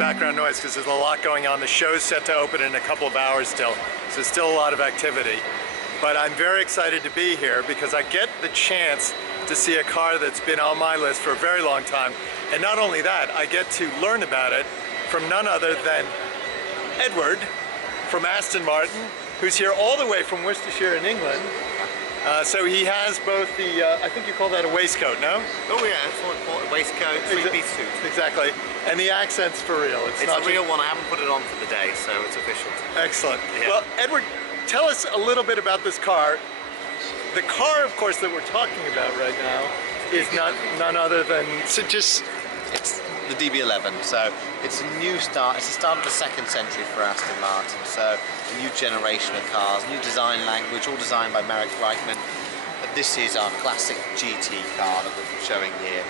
background noise because there's a lot going on. The show's set to open in a couple of hours still, so there's still a lot of activity. But I'm very excited to be here because I get the chance to see a car that's been on my list for a very long time. And not only that, I get to learn about it from none other than Edward from Aston Martin, who's here all the way from Worcestershire in England. So he has both the, I think you call that a waistcoat, no? Oh yeah, it's more important. Waistcoat, three-piece suit. Exactly. And the accent's for real. It's a real one. I haven't put it on for the day, so it's official. Excellent. Yeah. Well, Edward, tell us a little bit about this car. The car, of course, that we're talking about right now is none other than... So it's the DB11, so it's a new start. It's the start of the second century for Aston Martin, so a new generation of cars, new design language, all designed by Merrick Reichman. But this is our classic GT car that we're showing here.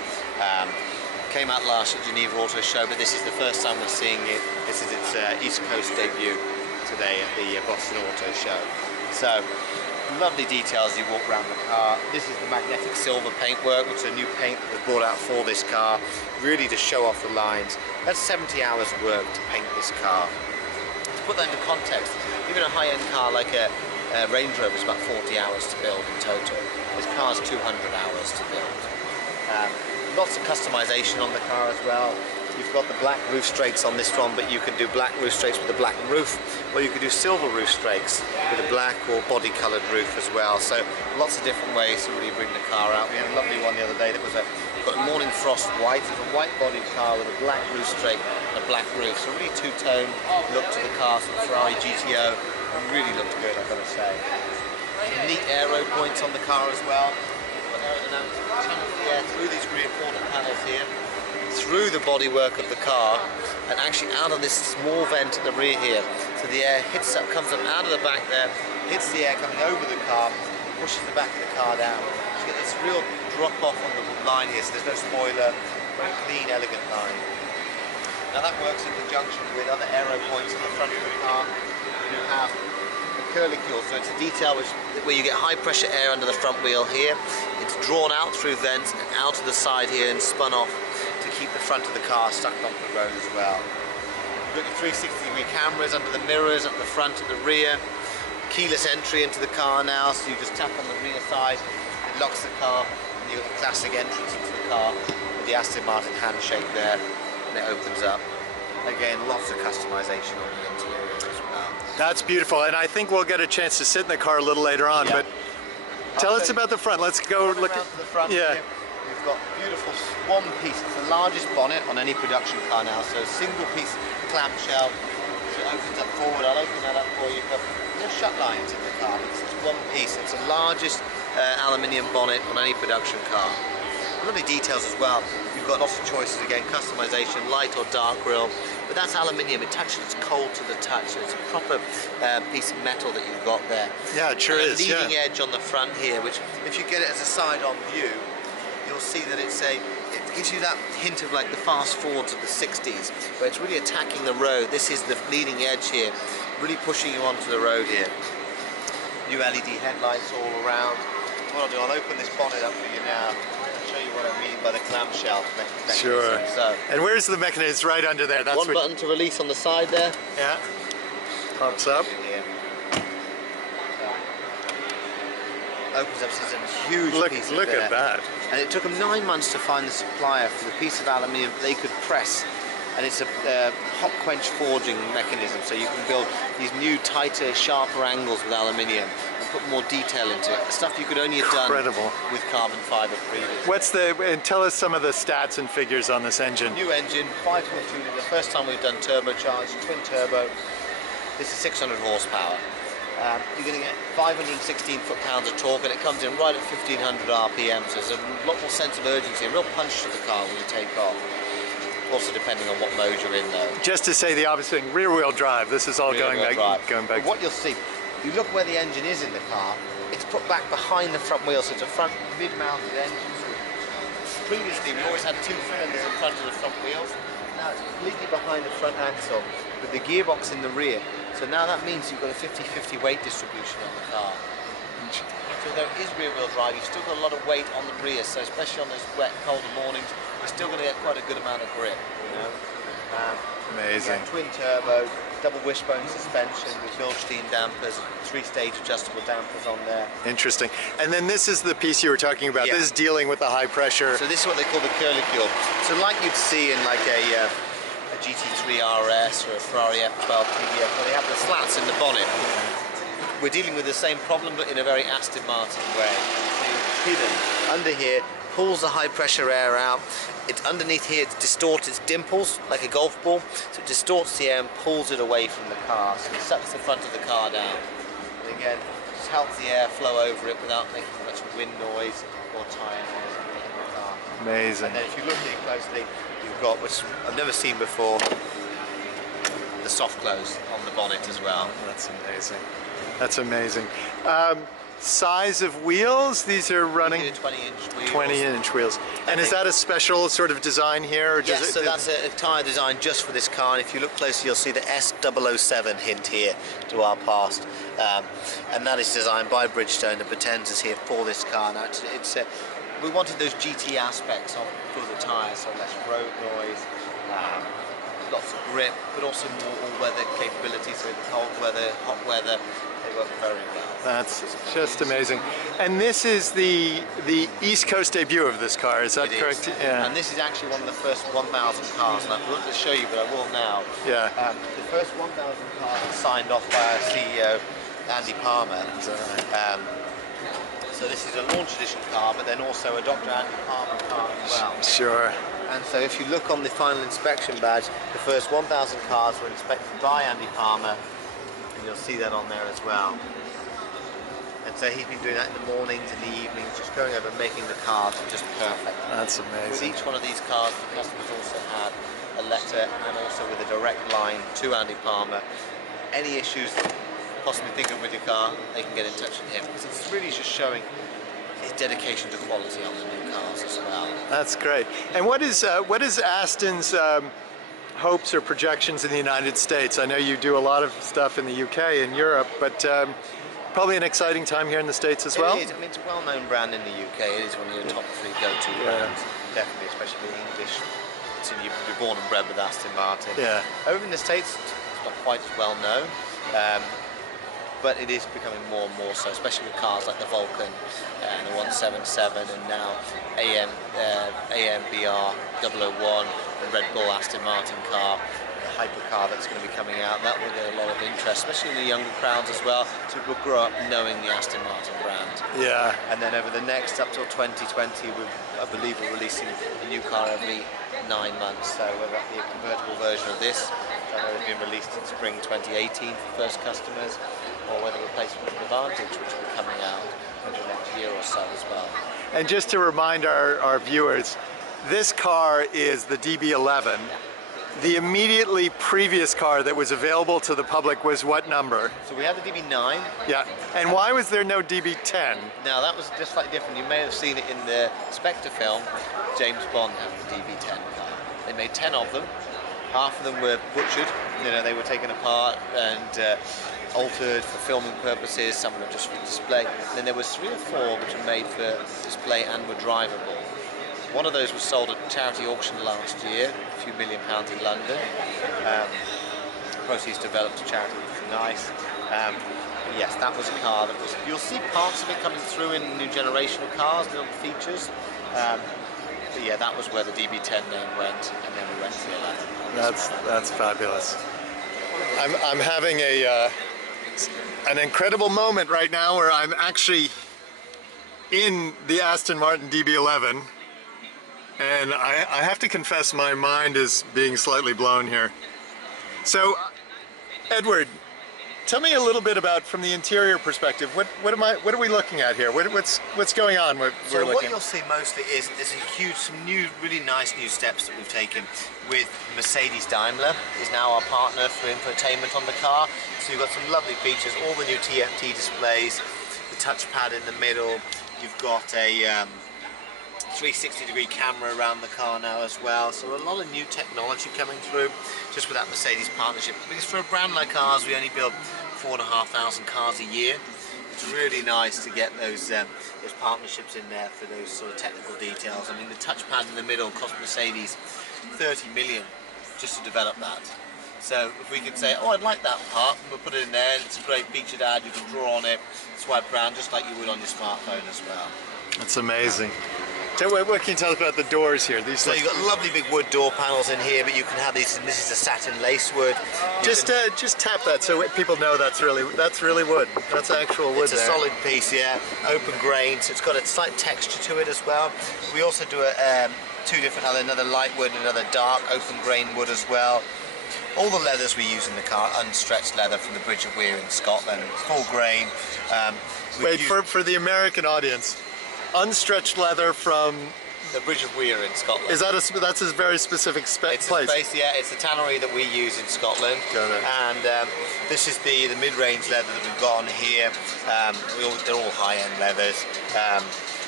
Came out last at Geneva Auto Show, but this is the first time we're seeing it. This is its East Coast debut today at the Boston Auto Show. So, lovely details as you walk around the car. This is the magnetic silver paintwork, which is a new paint that was brought out for this car, really to show off the lines. That's 70 hours work to paint this car. To put that into context, even a high-end car like a Range Rover is about 40 hours to build in total. This car's 200 hours to build. Lots of customization on the car as well. You've got the black roof strakes on this one, but you can do black roof strakes with a black roof, or you could do silver roof strakes with a black or body coloured roof as well. So lots of different ways to really bring the car out. We had a lovely one the other day that was got a morning frost white. It's a white bodied car with a black roof strake and a black roof. So really two-tone look to the car, some Ferrari GTO. It really looked good, I've got to say. Some neat aero points on the car as well. Through these rear quarter panels here, through the bodywork of the car, and actually out of this small vent at the rear here. So the air hits up, comes up out of the back there, hits the air coming over the car, pushes the back of the car down. So you get this real drop off on the line here, so there's no spoiler, very clean, elegant line. Now that works in conjunction with other aero points on the front of the car. You have curlicule, so it's a detail where you get high pressure air under the front wheel here. It's drawn out through vents and out to the side here and spun off to keep the front of the car stuck onto the road as well. You've got your 360-degree cameras under the mirrors, at the front, at the rear. Keyless entry into the car now, so you just tap on the rear side, it locks the car, and you've got the classic entrance into the car with the Aston Martin handshake there, and it opens up. Again, lots of customization on the interior as well. That's beautiful, and I think we'll get a chance to sit in the car a little later on, but tell us about the front. Let's go look at the front here. We've got beautiful one piece. It's the largest bonnet on any production car now, so single piece clamshell. So it opens up forward. I'll open that up for you. But no shut lines in the car. It's one piece. It's the largest aluminium bonnet on any production car. Lovely details as well. You've got lots of choices again, customization, light or dark grille. But that's aluminium. It touches, it's cold to the touch. So it's a proper piece of metal that you've got there. Yeah, it sure is. Leading edge on the front here, which if you get it as a side-on view, you'll see that it gives you that hint of like the fast forwards of the 60s, where it's really attacking the road. This is the leading edge here, really pushing you onto the road here. New LED headlights all around. What I'll do, I'll open this bonnet up for you now and show you what I mean by the clamshell mechanism. Sure. So, and where's the mechanism? It's right under there. That's one button to release on the side there. Yeah. Pops up. Here. Opens up, so it's a huge piece of Look at that. And it took them 9 months to find the supplier for the piece of aluminium they could press. And it's a hot quench forging mechanism, so you can build these new, tighter, sharper angles with aluminium and put more detail into it. Stuff you could only have done with carbon fiber previously. And tell us some of the stats and figures on this engine. New engine, 5.2 litre, the first time we've done turbocharged, twin turbo. This is 600 horsepower. You're going to get 516 foot-pounds of torque, and it comes in right at 1500 RPM, so there's a lot more sense of urgency, a real punch to the car when you take off. Also depending on what mode you're in though. Just to say the obvious thing, rear-wheel drive, this is all going back. But what you'll see, you look where the engine is in the car, it's put back behind the front wheel, so it's a front mid-mounted engine. So previously we always had two cylinders in front of the front wheels, now it's completely behind the front axle with the gearbox in the rear. So now that means you've got a 50-50 weight distribution on the car. So there is rear-wheel drive, you've still got a lot of weight on the rear, so especially on those wet, colder mornings, you're still going to get quite a good amount of grip. You know? Amazing. Yeah, twin turbo, double wishbone suspension with Bilstein dampers, 3-stage adjustable dampers on there. Interesting. And then this is the piece you were talking about. Yeah. This is dealing with the high pressure. So this is what they call the curlicule. So like you'd see in like a GT3 RS or a Ferrari F12 TDF, where they have the slats in the bonnet. We're dealing with the same problem, but in a very Aston Martin way. So hidden under here, pulls the high pressure air out. It's underneath here, it distorts, its dimples like a golf ball, so it distorts the air and pulls it away from the car, so it sucks the front of the car down. And again, just helps the air flow over it without making much wind noise or tyre noise in the car. Amazing. And then if you look here closely, you've got, which I've never seen before, the soft close on the bonnet as well. That's amazing. That's amazing. Size of wheels, these are running 20-inch wheels. 20-inch wheels. And is that a special sort of design here? Or Yes, so that's a tyre design just for this car, and if you look closely you'll see the S007 hint here to our past. And that is designed by Bridgestone. The Potenza is here for this car. Now we wanted those GT aspects for the tyre, so less road noise, lots of grip, but also more all-weather capability, so in cold weather, hot weather, they work very well. That's just amazing. And this is the East Coast debut of this car, is that correct? Yeah. And this is actually one of the first 1,000 cars, and I forgot to show you, but I will now. Yeah. The first 1,000 cars were signed off by our CEO, Andy Palmer. So this is a launch edition car, but then also a Dr. Andy Palmer car as well. Sure. And so if you look on the final inspection badge, the first 1,000 cars were inspected by Andy Palmer, and you'll see that on there as well. And so he's been doing that in the mornings and the evenings, just going over making the cars just perfect. That's With amazing. each one of these cars, the customers also had a letter and also with a direct line to Andy Palmer. Any issues that you possibly think of with your car, they can get in touch with him. Because it's really just showing his dedication to quality on the new cars as well. That's great. And what is Aston's hopes or projections in the United States? I know you do a lot of stuff in the UK and Europe, but probably an exciting time here in the States as well? It is. I mean, it's a well-known brand in the UK. It is one of your top 3 go-to brands, definitely, especially English. You're born and bred with Aston Martin. Yeah. Over in the States, it's not quite as well known, but it is becoming more and more so, especially with cars like the Vulcan and the 177, and now AMBR 001, the Red Bull Aston Martin car. Hypercar that's going to be coming out, that will get a lot of interest, especially in the younger crowds as well, so people grow up knowing the Aston Martin brand. Yeah. And then over the next, up till 2020, I believe we're releasing a new car every 9 months, so whether that be a convertible version of this, which I know has been released in spring 2018 for first customers, or whether replacement of the Vantage, which will be coming out over the next year or so as well. And just to remind our viewers, this car is the DB11. The immediately previous car that was available to the public was what number? So we have the DB9. Yeah. And why was there no DB10? Now that was just slightly different. You may have seen it in the Spectre film. James Bond had the DB10 car. They made 10 of them. Half of them were butchered. You know, they were taken apart and altered for filming purposes. Some of them just for display. And then there was 3 or 4 which were made for display and were drivable. One of those was sold at a charity auction last year, a few £1 million in London. Proceeds developed to charity, which is nice. Yes, that was a car that was. You'll see parts of it coming through in new generation of cars, little features. But yeah, that was where the DB10 name went, and then we went to the 11. That's fabulous. I'm having an incredible moment right now where I'm actually in the Aston Martin DB11. And I have to confess my mind is being slightly blown here. So, Edward, tell me a little bit about, from the interior perspective, what are we looking at here? What's going on? So what you'll see mostly is some really nice new steps that we've taken with Mercedes Daimler is now our partner for infotainment on the car. So you've got some lovely features, all the new TFT displays, the touchpad in the middle. You've got a 360-degree camera around the car now as well, so a lot of new technology coming through just with that Mercedes partnership, because for a brand like ours we only build 4,500 cars a year. It's really nice to get those partnerships in there for those sort of technical details. I mean, the touchpad in the middle cost Mercedes 30 million just to develop that. So if we could say, oh, I'd like that part, we'll put it in there, and it's a great featured ad, you can draw on it, swipe around just like you would on your smartphone as well. That's amazing. So what can you tell us about the doors here? So you've got lovely big wood door panels in here, but you can have these, and this is a satin lace wood. Just tap that so people know that's really wood. That's actual wood. It's a solid piece, yeah, open grain, so it's got a slight texture to it as well. We also do two different, another light wood and another dark open grain wood as well. All the leathers we use in the car, unstretched leather from the Bridge of Weir in Scotland, full grain. Wait, for the American audience, unstretched leather from the Bridge of Weir in Scotland. Is that that's a very specific place? Yeah, it's a tannery that we use in Scotland. Got it. And this is the mid-range leather that we've got on here. They're all high-end leathers,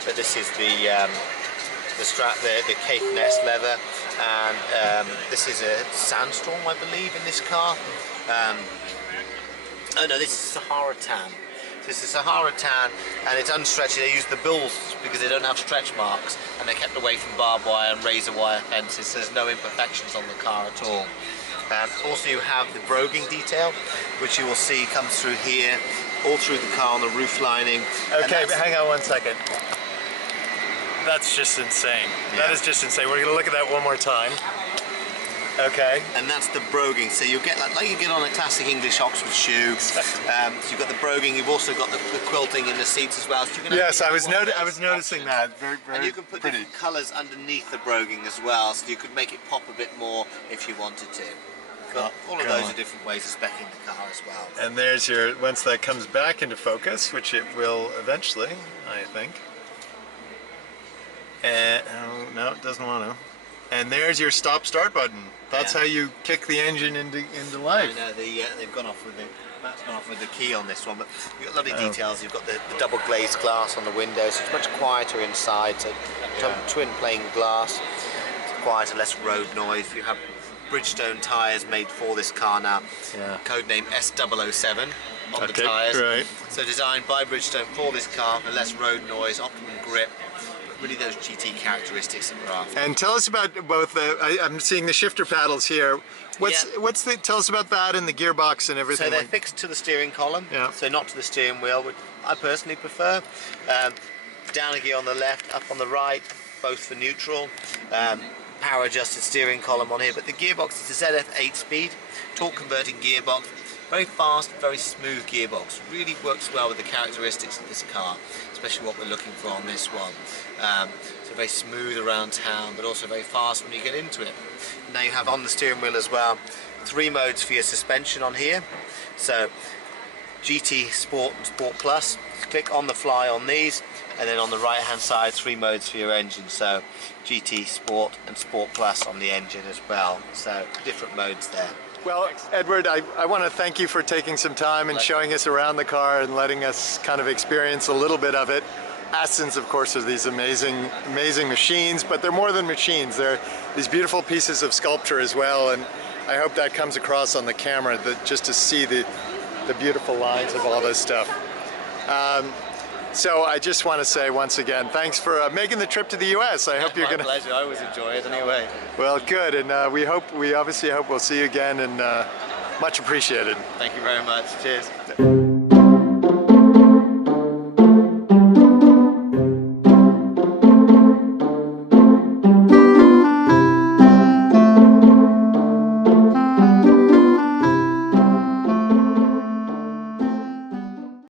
but this is the Caithness leather, and this is a Sandstorm, I believe, in this car. Oh no, this is Sahara Tan. This is Sahara Tan, and it's unstretched. They use the bills because they don't have stretch marks, and they're kept away from barbed wire and razor wire fences, so there's no imperfections on the car at all. Also, you have the broguing detail, which you will see comes through here, all through the car on the roof lining. Okay, but hang on one second. That's just insane. Yeah. That is just insane. We're going to look at that one more time. Okay. And that's the broguing. So you'll get like you get on a classic English Oxford shoe. So you've got the broguing. You've also got the quilting in the seats as well. So you can yes, I was noticing that. Very and you can put pretty. different colours underneath the broguing as well, so you could make it pop a bit more if you wanted to. But all of those are different ways of speccing the car as well. And there's your, once that comes back into focus, which it will eventually, I think. And oh, no, it doesn't want to. And there's your stop-start button. That's how you kick the engine into life. I know they've gone off with Matt's gone off with the key on this one, but you've got lovely details. You've got the double glazed glass on the windows. It's much quieter inside. So twin pane glass. It's quieter, less road noise. You have Bridgestone tyres made for this car now. Yeah. Codename S007 on the tyres. Right. So designed by Bridgestone for this car for less road noise, optimum grip. Really those GT characteristics that we're after. And tell us about both I'm seeing the shifter paddles here. Tell us about that and the gearbox and everything. So they're fixed to the steering column, so not to the steering wheel, which I personally prefer. Down a gear on the left, up on the right, both for neutral. Power adjusted steering column on here, but the gearbox is a ZF 8-speed, torque converting gearbox. Very fast, very smooth gearbox. Really works well with the characteristics of this car, especially what we're looking for on this one. So very smooth around town, but also very fast when you get into it. Now you have on the steering wheel as well 3 modes for your suspension on here. So GT, Sport and Sport Plus. Click on the fly on these, and then on the right hand side 3 modes for your engine. So GT, Sport and Sport Plus on the engine as well. So different modes there. Well, Edward, I want to thank you for taking some time and showing us around the car and letting us kind of experience a little bit of it. Astons, of course, are these amazing machines, but they're more than machines. They're these beautiful pieces of sculpture as well, and I hope that comes across on the camera, just to see the beautiful lines of all this stuff. So I just want to say once again, thanks for making the trip to the U.S. I hope you're going to. My pleasure. I always enjoy it anyway. Well, good, and we obviously hope we'll see you again, and much appreciated. Thank you very much. Cheers.